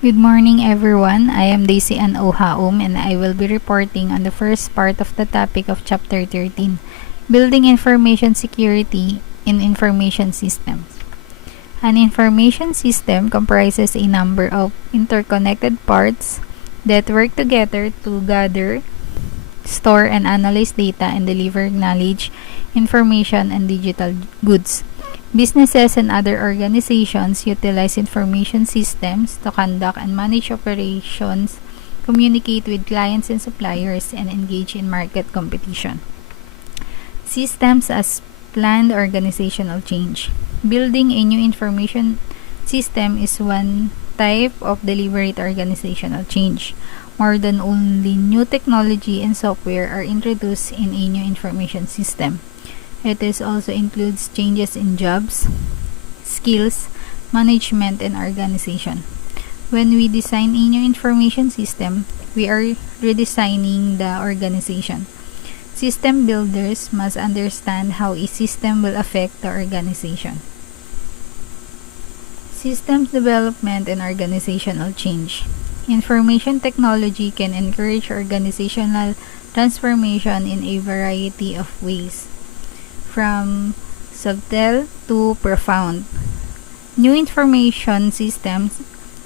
Good morning, everyone. I am Daisy Ann Ohaum, and I will be reporting on the first part of the topic of Chapter 13, Building Information Security in Information Systems. An information system comprises a number of interconnected parts that work together to gather, store, and analyze data and deliver knowledge, information, and digital goods. Businesses and other organizations utilize information systems to conduct and manage operations, communicate with clients and suppliers, and engage in market competition. Systems as planned organizational change. Building a new information system is one type of deliberate organizational change. More than only new technology and software are introduced in a new information system. It also includes changes in jobs, skills, management, and organization. When we design a new information system, we are redesigning the organization. System builders must understand how a system will affect the organization. Systems development and organizational change. Information technology can encourage organizational transformation in a variety of ways, from subtle to profound. New information systems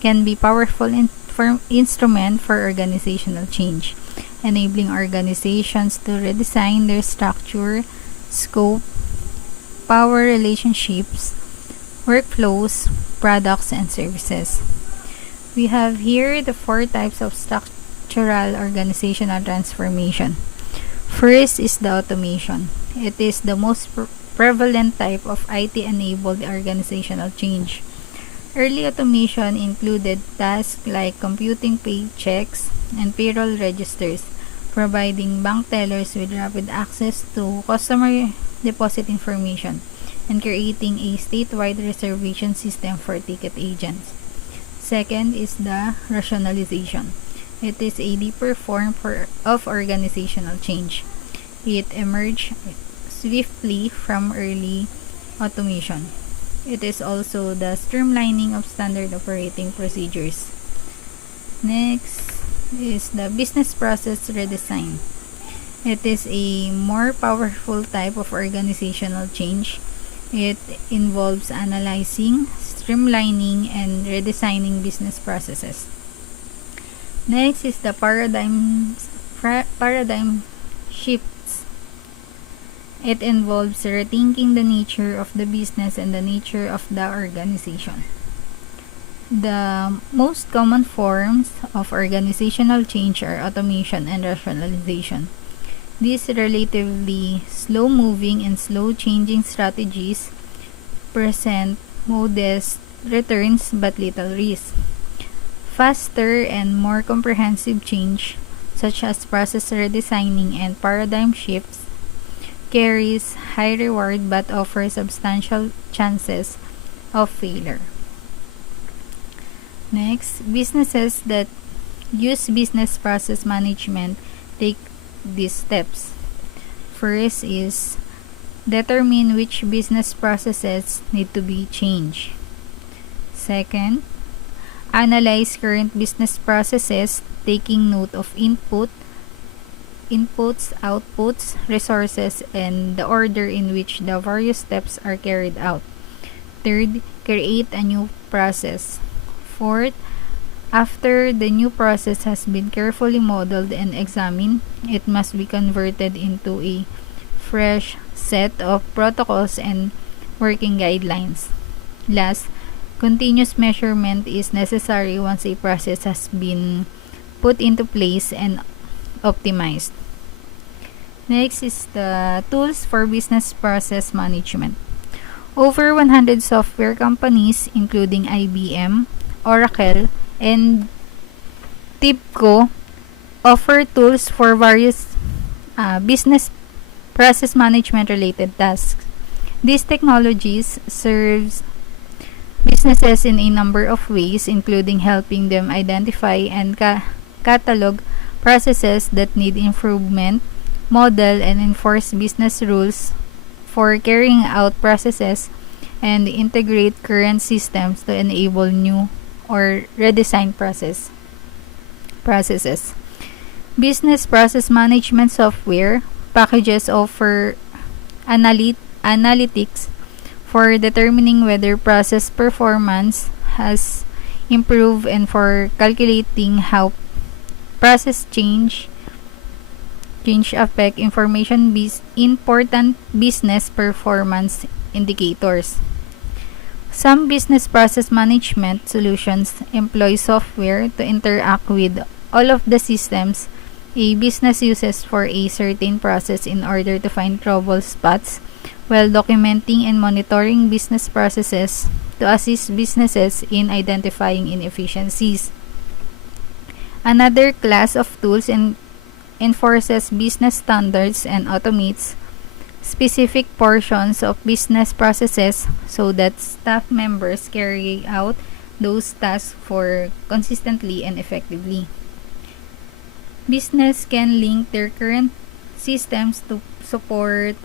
can be powerful instrument for organizational change, enabling organizations to redesign their structure, scope, power relationships, workflows, products, and services. We have here the 4 types of structural organizational transformation. First is the automation. It is the most prevalent type of IT-enabled organizational change. Early automation included tasks like computing paychecks and payroll registers, providing bank tellers with rapid access to customer deposit information, and creating a statewide reservation system for ticket agents. Second is the rationalization. It is a deeper form of organizational change. It emerged swiftly from early automation. It is also the streamlining of standard operating procedures. Next is the business process redesign. It is a more powerful type of organizational change. It involves analyzing, streamlining, and redesigning business processes. Next is the paradigm shifts. It involves rethinking the nature of the business and the nature of the organization. The most common forms of organizational change are automation and rationalization. These relatively slow-moving and slow-changing strategies present modest returns but little risk. Faster and more comprehensive change, such as process redesigning and paradigm shifts, carries high reward but offers substantial chances of failure. Next, businesses that use business process management take these steps. First is determine which business processes need to be changed. Second, analyze current business processes, taking note of inputs, outputs, resources, and the order in which the various steps are carried out. Third, create a new process. Fourth, after the new process has been carefully modeled and examined, it must be converted into a fresh set of protocols and working guidelines. Last, continuous measurement is necessary once a process has been put into place and optimized. Next is the tools for business process management. Over 100 software companies, including IBM, Oracle, and TIBCO, offer tools for various business process management related tasks. These technologies serves businesses in a number of ways, including helping them identify and catalog processes that need improvement, model and enforce business rules for carrying out processes, and integrate current systems to enable new or redesign processes. Business process management software packages offer analytics for determining whether process performance has improved and for calculating how process change affect important business performance indicators. Some business process management solutions employ software to interact with all of the systems a business uses for a certain process in order to find trouble spots while documenting and monitoring business processes to assist businesses in identifying inefficiencies. Another class of tools enforces business standards and automates specific portions of business processes so that staff members carry out those tasks for consistently and effectively. Business can link their current systems to support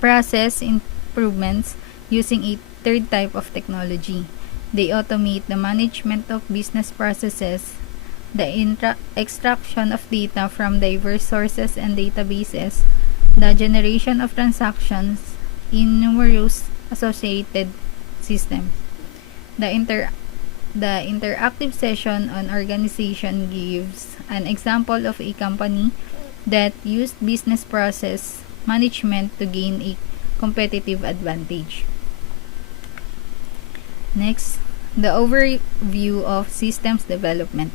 process improvements using a third type of technology. They automate the management of business processes, the extraction of data from diverse sources and databases, the generation of transactions in numerous associated systems. The interactive session on organization gives an example of a company that used business process management to gain a competitive advantage. Next, the overview of systems development.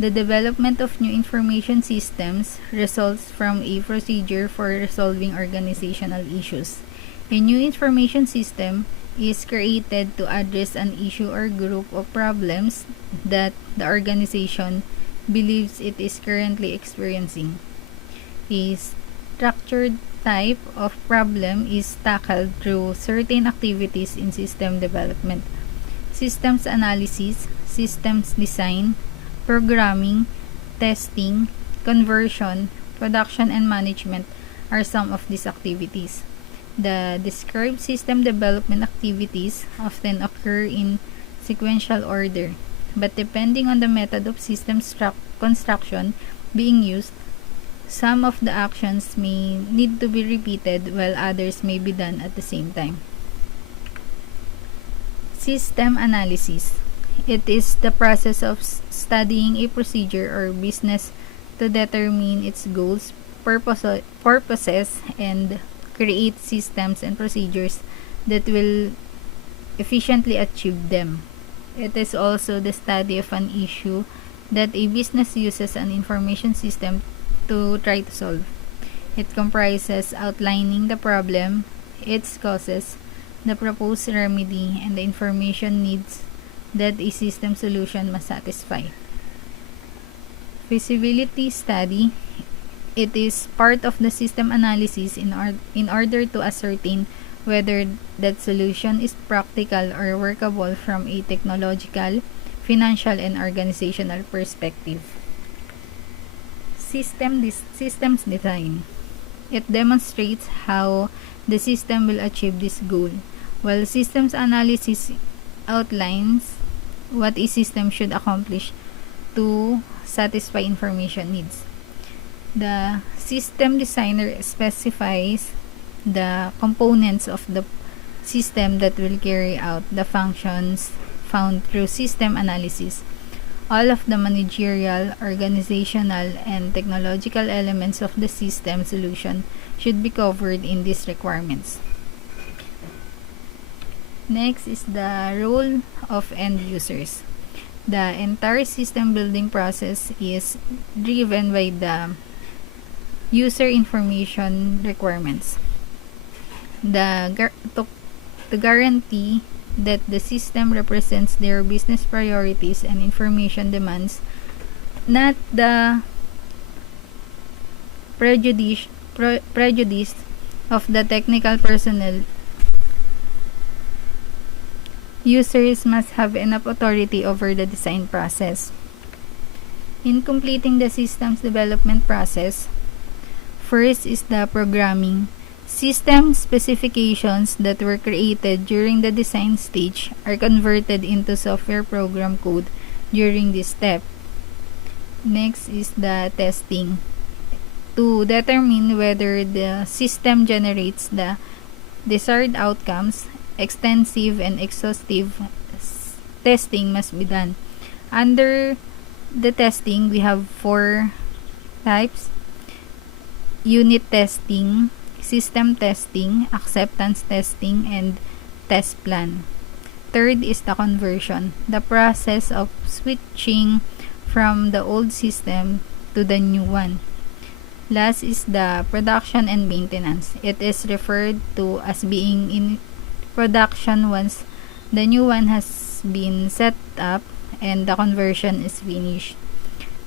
The development of new information systems results from a procedure for resolving organizational issues. A new information system is created to address an issue or group of problems that the organization believes it is currently experiencing. A structured type of problem is tackled through certain activities in system development. Systems analysis, systems design, programming, testing, conversion, production, and management are some of these activities. The described system development activities often occur in sequential order, but depending on the method of system construction being used, some of the actions may need to be repeated while others may be done at the same time. System analysis. It is the process of studying a procedure or business to determine its goals, purposes, and create systems and procedures that will efficiently achieve them. It is also the study of an issue that a business uses an information system to try to solve. It comprises outlining the problem, its causes, the proposed remedy, and the information needs that a system solution must satisfy. Feasibility study. It is part of the system analysis in order to ascertain whether that solution is practical or workable from a technological, financial, and organizational perspective. Systems design. It demonstrates how the system will achieve this goal, while systems analysis outlines what a system should accomplish to satisfy information needs. The system designer specifies the components of the system that will carry out the functions found through system analysis. All of the managerial, organizational, and technological elements of the system solution should be covered in these requirements. Next is the role of end users. The entire system building process is driven by the user information requirements. To guarantee that the system represents their business priorities and information demands, not the prejudice of the technical personnel. Users must have enough authority over the design process. In completing the system's development process, first is the programming. System specifications that were created during the design stage are converted into software program code during this step. Next is the testing. To determine whether the system generates the desired outcomes, extensive and exhaustive testing must be done. Under the testing, we have 4 types: unit testing, system testing, acceptance testing, and test plan. Third is the conversion, the process of switching from the old system to the new one. Last is the production and maintenance. It is referred to as being in production once the new one has been set up and the conversion is finished.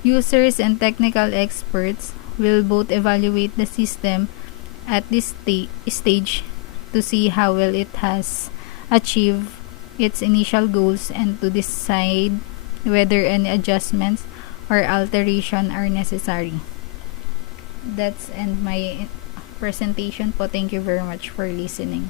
Users and technical experts will both evaluate the system at this stage to see how well it has achieved its initial goals and to decide whether any adjustments or alteration are necessary. That's end my presentation po. Thank you very much for listening.